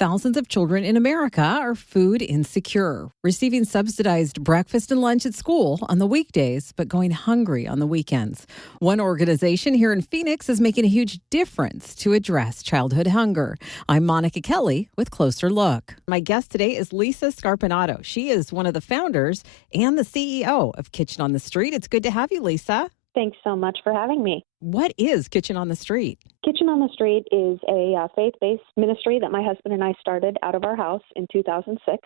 Thousands of children in America are food insecure, receiving subsidized breakfast and lunch at school on the weekdays, but going hungry on the weekends. One organization here in Phoenix is making a huge difference to address childhood hunger. I'm Monika Kelly with Closer Look. My guest today is Lisa Scarpinato. She is one of the founders and the CEO of Kitchen on the Street. It's good to have you, Lisa. Thanks so much for having me. What is Kitchen on the Street? Kitchen on the Street is a faith-based ministry that my husband and I started out of our house in 2006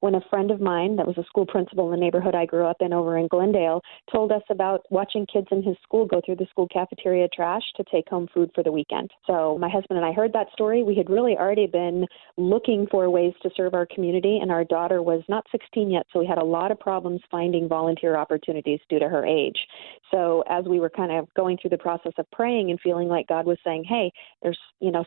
when a friend of mine that was a school principal in the neighborhood I grew up in over in Glendale told us about watching kids in his school go through the school cafeteria trash to take home food for the weekend. So my husband and I heard that story. We had really already been looking for ways to serve our community, and our daughter was not 16 yet, so we had a lot of problems finding volunteer opportunities due to her age. So as we were kind of going through the process of praying and feeling like God was saying, hey, there's,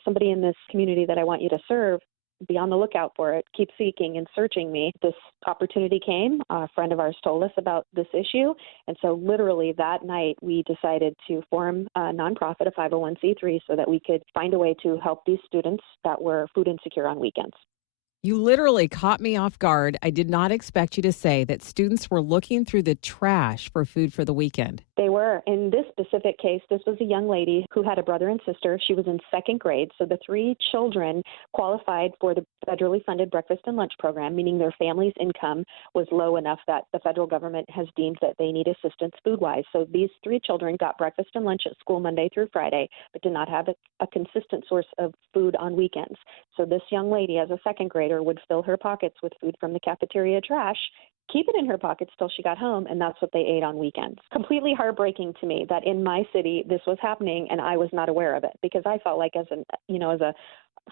somebody in this community that I want you to serve, be on the lookout for it, keep seeking and searching me. This opportunity came. A friend of ours told us about this issue. And so literally that night we decided to form a nonprofit, a 501c3, so that we could find a way to help these students that were food insecure on weekends. You literally caught me off guard. I did not expect you to say that students were looking through the trash for food for the weekend. They were. In this specific case, this was a young lady who had a brother and sister. She was in second grade. So the three children qualified for the federally funded breakfast and lunch program, meaning their family's income was low enough that the federal government has deemed that they need assistance food-wise. So these three children got breakfast and lunch at school Monday through Friday, but did not have a consistent source of food on weekends. So this young lady, as a second grader, would fill her pockets with food from the cafeteria trash, keep it in her pockets till she got home, and that's what they ate on weekends. Completely heartbreaking to me that in my city this was happening and I was not aware of it, because I felt like as a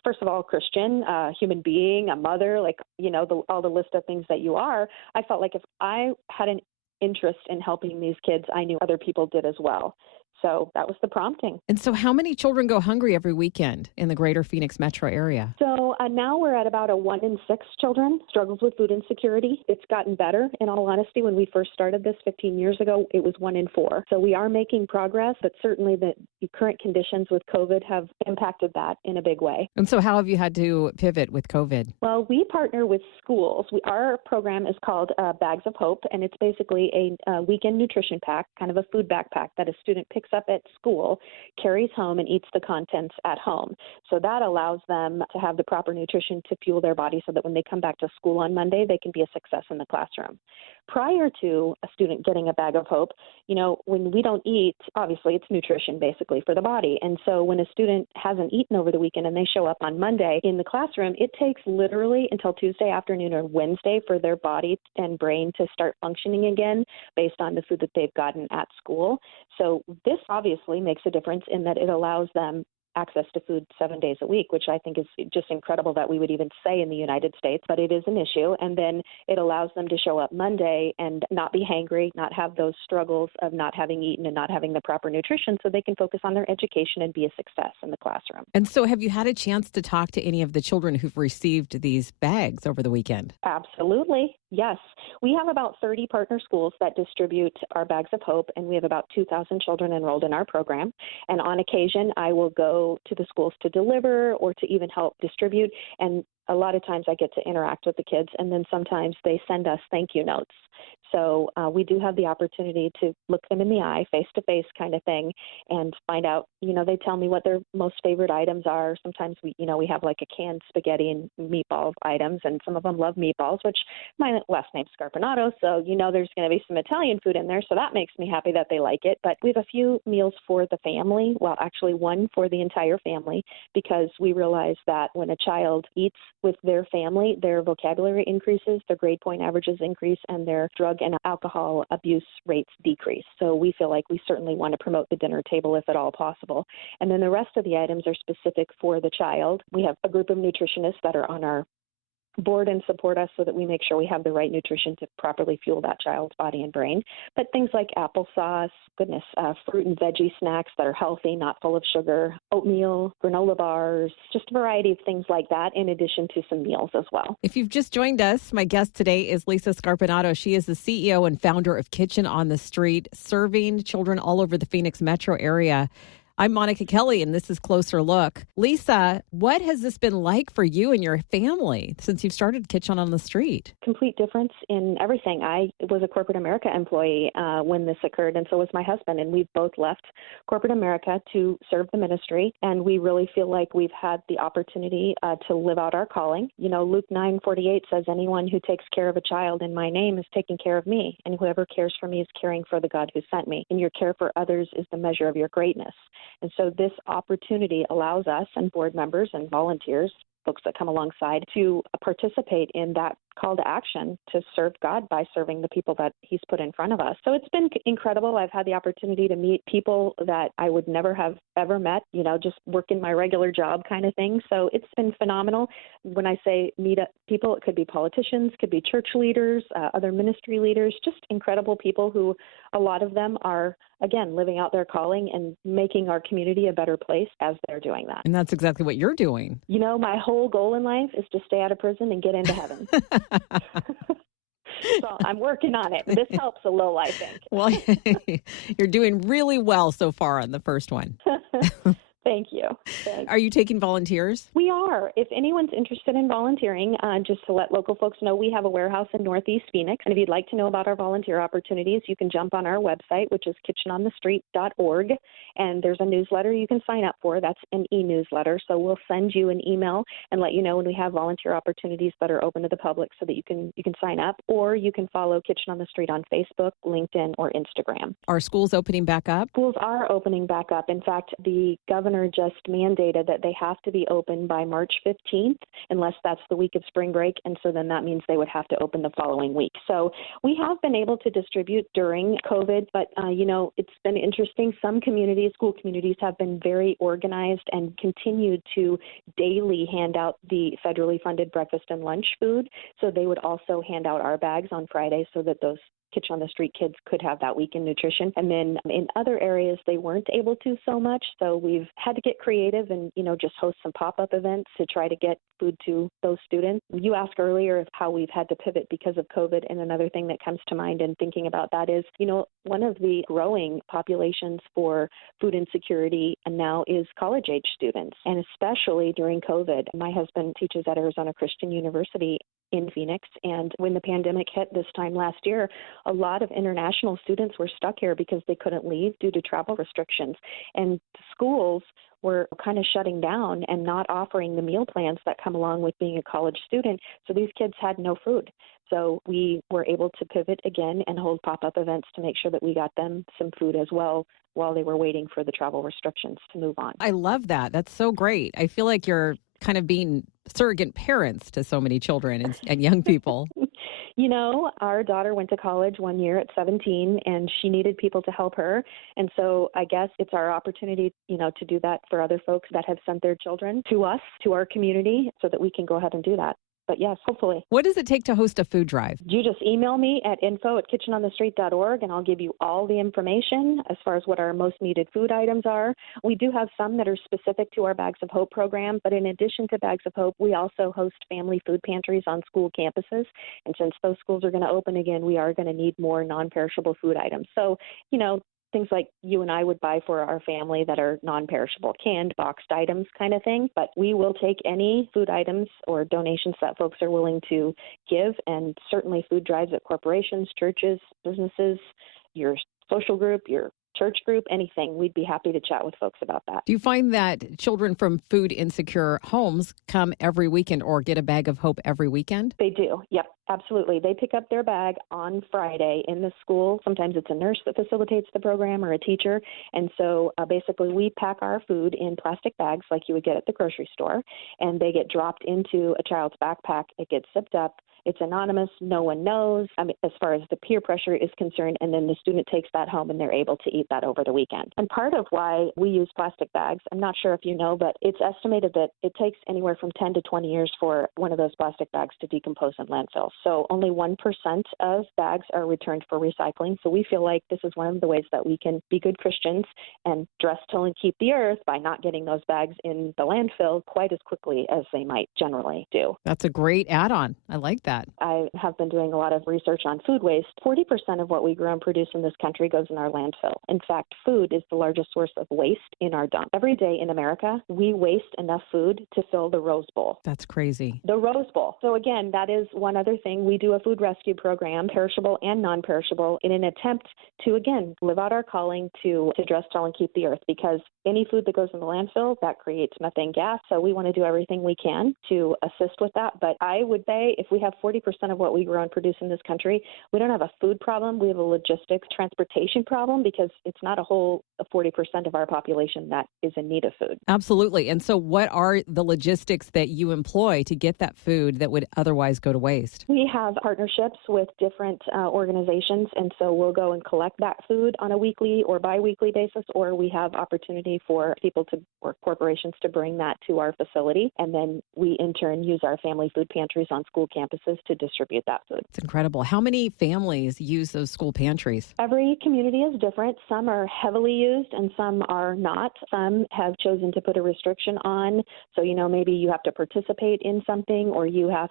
first of all, Christian, human being, a mother, all the list of things that you are, I felt like if I had an interest in helping these kids, I knew other people did as well. So that was the prompting. And so how many children go hungry every weekend in the greater Phoenix metro area? So now we're at about a 1 in 6 children struggles with food insecurity. It's gotten better. In all honesty, when we first started this 15 years ago, it was 1 in 4. So we are making progress, but certainly the current conditions with COVID have impacted that in a big way. And so how have you had to pivot with COVID? Well, we partner with schools. Our program is called Bags of Hope, and it's basically a weekend nutrition pack, kind of a food backpack that a student picks up at school, carries home, and eats the contents at home. So that allows them to have the proper nutrition to fuel their body so that when they come back to school on Monday, they can be a success in the classroom. Prior to a student getting a Bag of Hope, when we don't eat, obviously it's nutrition basically for the body. And so when a student hasn't eaten over the weekend and they show up on Monday in the classroom, it takes literally until Tuesday afternoon or Wednesday for their body and brain to start functioning again based on the food that they've gotten at school. So this obviously makes a difference in that it allows them access to food 7 days a week, which I think is just incredible that we would even say in the United States, but it is an issue. And then it allows them to show up Monday and not be hangry, not have those struggles of not having eaten and not having the proper nutrition, so they can focus on their education and be a success in the classroom. And so have you had a chance to talk to any of the children who've received these bags over the weekend? Absolutely. Yes. We have about 30 partner schools that distribute our Bags of Hope, and we have about 2,000 children enrolled in our program. And on occasion, I will go to the schools to deliver or to even help distribute. And a lot of times I get to interact with the kids, and then sometimes they send us thank you notes. So we do have the opportunity to look them in the eye, face-to-face kind of thing, and find out, they tell me what their most favorite items are. Sometimes we have like a canned spaghetti and meatball items, and some of them love meatballs, which my last name's Scarpinato, so there's going to be some Italian food in there, so that makes me happy that they like it. But we have a few meals for the family, well, actually one for the entire family, because we realize that when a child eats with their family, their vocabulary increases, their grade point averages increase, and their drug and alcohol abuse rates decrease. So we feel like we certainly want to promote the dinner table if at all possible. And then the rest of the items are specific for the child. We have a group of nutritionists that are on our board and support us so that we make sure we have the right nutrition to properly fuel that child's body and brain. But things like applesauce, fruit and veggie snacks that are healthy, not full of sugar, oatmeal, granola bars, just a variety of things like that, in addition to some meals as well. If you've just joined us, my guest today is Lisa Scarpinato. She is the CEO and founder of Kitchen on the Street, serving children all over the Phoenix metro area. I'm Monika Kelly, and this is Closer Look. Lisa, what has this been like for you and your family since you've started Kitchen on the Street? Complete difference in everything. I was a corporate America employee when this occurred, and so was my husband, and we've both left corporate America to serve the ministry, and we really feel like we've had the opportunity to live out our calling. You know, Luke 9:48 says, anyone who takes care of a child in my name is taking care of me, and whoever cares for me is caring for the God who sent me. And your care for others is the measure of your greatness. And so this opportunity allows us and board members and volunteers, folks that come alongside, to participate in that call to action to serve God by serving the people that He's put in front of us. So it's been incredible. I've had the opportunity to meet people that I would never have ever met, you know, just working my regular job kind of thing. So it's been phenomenal. When I say meet people, it could be politicians, could be church leaders, other ministry leaders, just incredible people who a lot of them are, again, living out their calling and making our community a better place as they're doing that. And that's exactly what you're doing. You know, my whole goal in life is to stay out of prison and get into heaven. So I'm working on it. This helps a little, I think. Well, you're doing really well so far on the first one. Thank you. Thanks. Are you taking volunteers? We are. If anyone's interested in volunteering, just to let local folks know, we have a warehouse in Northeast Phoenix. And if you'd like to know about our volunteer opportunities, you can jump on our website, which is kitchenonthestreet.org. And there's a newsletter you can sign up for. That's an e-newsletter. So we'll send you an email and let you know when we have volunteer opportunities that are open to the public so that you can sign up. Or you can follow Kitchen on the Street on Facebook, LinkedIn, or Instagram. Are schools opening back up? Schools are opening back up. In fact, the governor just mandated that they have to be open by March 15th, unless that's the week of spring break. And so then that means they would have to open the following week. So we have been able to distribute during COVID, but, you know, it's been interesting. Some communities, school communities, have been very organized and continued to daily hand out the federally funded breakfast and lunch food. So they would also hand out our bags on Friday so that those Kitchen on the Street kids could have that weekend nutrition. And then in other areas, they weren't able to so much. So we've had to get creative and, you know, just host some pop-up events to try to get food to those students. You asked earlier of how we've had to pivot because of COVID. And another thing that comes to mind in thinking about that is, you know, one of the growing populations for food insecurity now is college-age students. And especially during COVID, my husband teaches at Arizona Christian University in Phoenix. And when the pandemic hit this time last year, a lot of international students were stuck here because they couldn't leave due to travel restrictions. And schools were kind of shutting down and not offering the meal plans that come along with being a college student. So these kids had no food. So we were able to pivot again and hold pop-up events to make sure that we got them some food as well while they were waiting for the travel restrictions to move on. I love that. That's so great. I feel like you're kind of being surrogate parents to so many children and young people. You know, our daughter went to college one year at 17, and she needed people to help her. And so I guess it's our opportunity, you know, to do that for other folks that have sent their children to us, to our community, so that we can go ahead and do that. But yes, hopefully. What does it take to host a food drive? You just email me at info@kitchenonthestreet.org, and I'll give you all the information as far as what our most needed food items are. We do have some that are specific to our Bags of Hope program, but in addition to Bags of Hope, we also host family food pantries on school campuses. And since those schools are going to open again, we are going to need more non-perishable food items. So, you know, things like you and I would buy for our family that are non-perishable, canned, boxed items kind of thing. But we will take any food items or donations that folks are willing to give, and certainly food drives at corporations, churches, businesses, your social group, your church group, anything. We'd be happy to chat with folks about that. Do you find that children from food insecure homes come every weekend or get a bag of hope every weekend? They do. Yep, absolutely. They pick up their bag on Friday in the school. Sometimes it's a nurse that facilitates the program or a teacher. And so basically we pack our food in plastic bags like you would get at the grocery store, and they get dropped into a child's backpack. It gets zipped up. It's anonymous. No one knows, as far as the peer pressure is concerned, and then the student takes that home and they're able to eat that over the weekend. And part of why we use plastic bags, I'm not sure if you know, but it's estimated that it takes anywhere from 10 to 20 years for one of those plastic bags to decompose in landfills. So only 1% of bags are returned for recycling. So we feel like this is one of the ways that we can be good Christians and dress, till, and keep the earth by not getting those bags in the landfill quite as quickly as they might generally do. That's a great add-on. I like that. that? I have been doing a lot of research on food waste. 40% of what we grow and produce in this country goes in our landfill. In fact, food is the largest source of waste in our dump. Every day in America, we waste enough food to fill the Rose Bowl. That's crazy. The Rose Bowl. So again, that is one other thing. We do a food rescue program, perishable and non-perishable, in an attempt to, again, live out our calling to dress tall and keep the earth, because any food that goes in the landfill, that creates methane gas. So we want to do everything we can to assist with that. But I would say if we have 40% of what we grow and produce in this country, we don't have a food problem. We have a logistics transportation problem, because it's not a whole 40% of our population that is in need of food. Absolutely. And so what are the logistics that you employ to get that food that would otherwise go to waste? We have partnerships with different organizations, and so we'll go and collect that food on a weekly or biweekly basis, or we have opportunity for people to or corporations to bring that to our facility, and then we in turn use our family food pantries on school campuses to distribute that food. It's incredible. How many families use those school pantries? Every community is different. Some are heavily used and some are not. Some have chosen to put a restriction on. So, maybe you have to participate in something, or your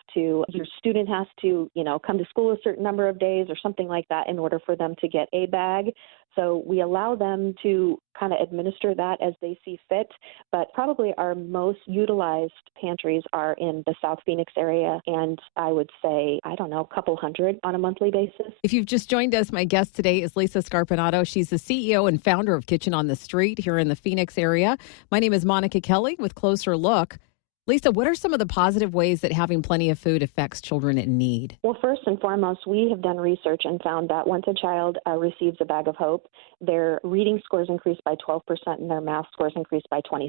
student has to, come to school a certain number of days or something like that in order for them to get a bag. So we allow them to kind of administer that as they see fit. But probably our most utilized pantries are in the South Phoenix area. And I would say, a couple hundred on a monthly basis. If you've just joined us, my guest today is Lisa Scarpinato. She's the CEO and founder of Kitchen on the Street here in the Phoenix area. My name is Monika Kelly with Closer Look. Lisa, what are some of the positive ways that having plenty of food affects children in need? Well, first and foremost, we have done research and found that once a child receives a bag of hope, their reading scores increase by 12% and their math scores increase by 26%.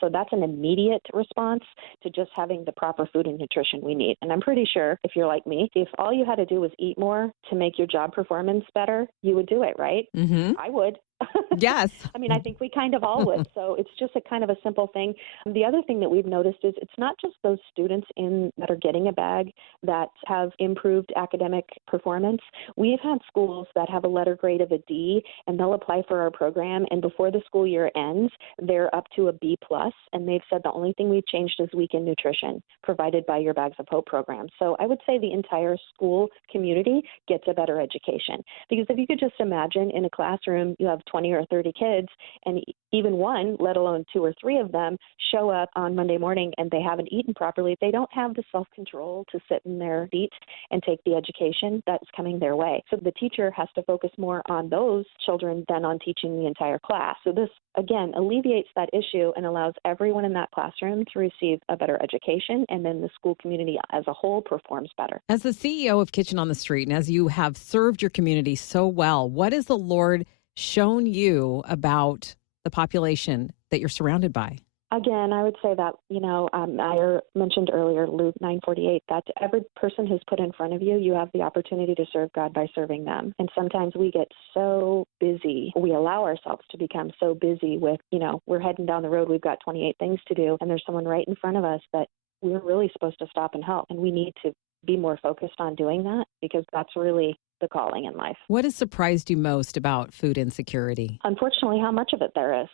So that's an immediate response to just having the proper food and nutrition we need. And I'm pretty sure, if you're like me, if all you had to do was eat more to make your job performance better, you would do it, right? Mm-hmm. I would. Yes. I think we kind of all would. So it's just a kind of a simple thing. The other thing that we've noticed is it's not just those students that are getting a bag that have improved academic performance. We've had schools that have a letter grade of a D, and they'll apply for our program, and before the school year ends, they're up to a B+, and they've said the only thing we've changed is weekend nutrition provided by your Bags of Hope program. So I would say the entire school community gets a better education, because if you could just imagine in a classroom, you have 20 or 30 kids, and even one, let alone 2 or 3 of them, show up on Monday morning and they haven't eaten properly. They don't have the self-control to sit in their seat and take the education that's coming their way. So the teacher has to focus more on those children than on teaching the entire class. So this, again, alleviates that issue and allows everyone in that classroom to receive a better education, and then the school community as a whole performs better. As the CEO of Kitchen on the Street, and as you have served your community so well, what has the Lord shown you about the population that you're surrounded by? Again, I would say that, I mentioned earlier, Luke 9:48, that every person who's put in front of you, you have the opportunity to serve God by serving them. And sometimes we get so busy, we allow ourselves to become so busy with, we're heading down the road, we've got 28 things to do, and there's someone right in front of us that we're really supposed to stop and help. And we need to be more focused on doing that, because that's really the calling in life. What has surprised you most about food insecurity? Unfortunately, how much of it there is,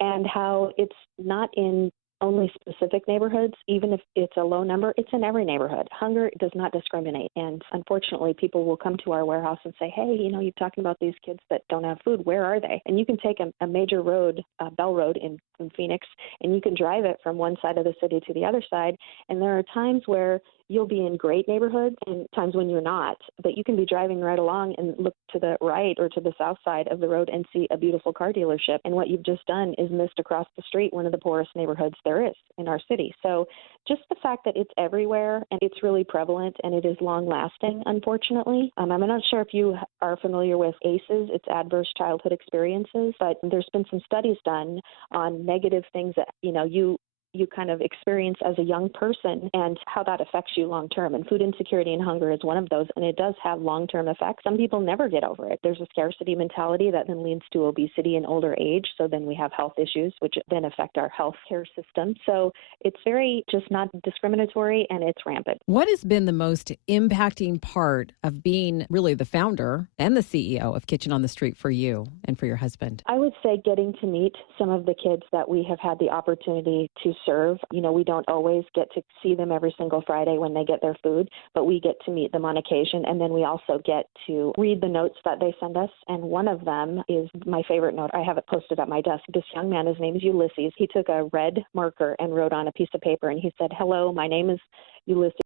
and how it's not in only specific neighborhoods. Even if it's a low number, it's in every neighborhood. Hunger does not discriminate. And unfortunately, people will come to our warehouse and say, hey, you're talking about these kids that don't have food. Where are they? And you can take a major road, Bell Road in Phoenix, and you can drive it from one side of the city to the other side. And there are times where you'll be in great neighborhoods and times when you're not, but you can be driving right along and look to the right or to the south side of the road and see a beautiful car dealership. And what you've just done is missed across the street one of the poorest neighborhoods there is in our city. So just the fact that it's everywhere and it's really prevalent and it is long lasting, unfortunately. I'm not sure if you are familiar with ACEs, it's Adverse Childhood Experiences, but there's been some studies done on negative things that, you kind of experience as a young person and how that affects you long term. And food insecurity and hunger is one of those, and it does have long-term effects. Some people never get over it. There's a scarcity mentality that then leads to obesity in older age. So then we have health issues, which then affect our health care system. So it's very just not discriminatory, and it's rampant. What has been the most impacting part of being really the founder and the CEO of Kitchen on the Street for you and for your husband? I would say getting to meet some of the kids that we have had the opportunity to serve. We don't always get to see them every single Friday when they get their food, but we get to meet them on occasion. And then we also get to read the notes that they send us. And one of them is my favorite note. I have it posted at my desk. This young man, his name is Ulysses. He took a red marker and wrote on a piece of paper, and he said, "Hello, my name is Ulysses.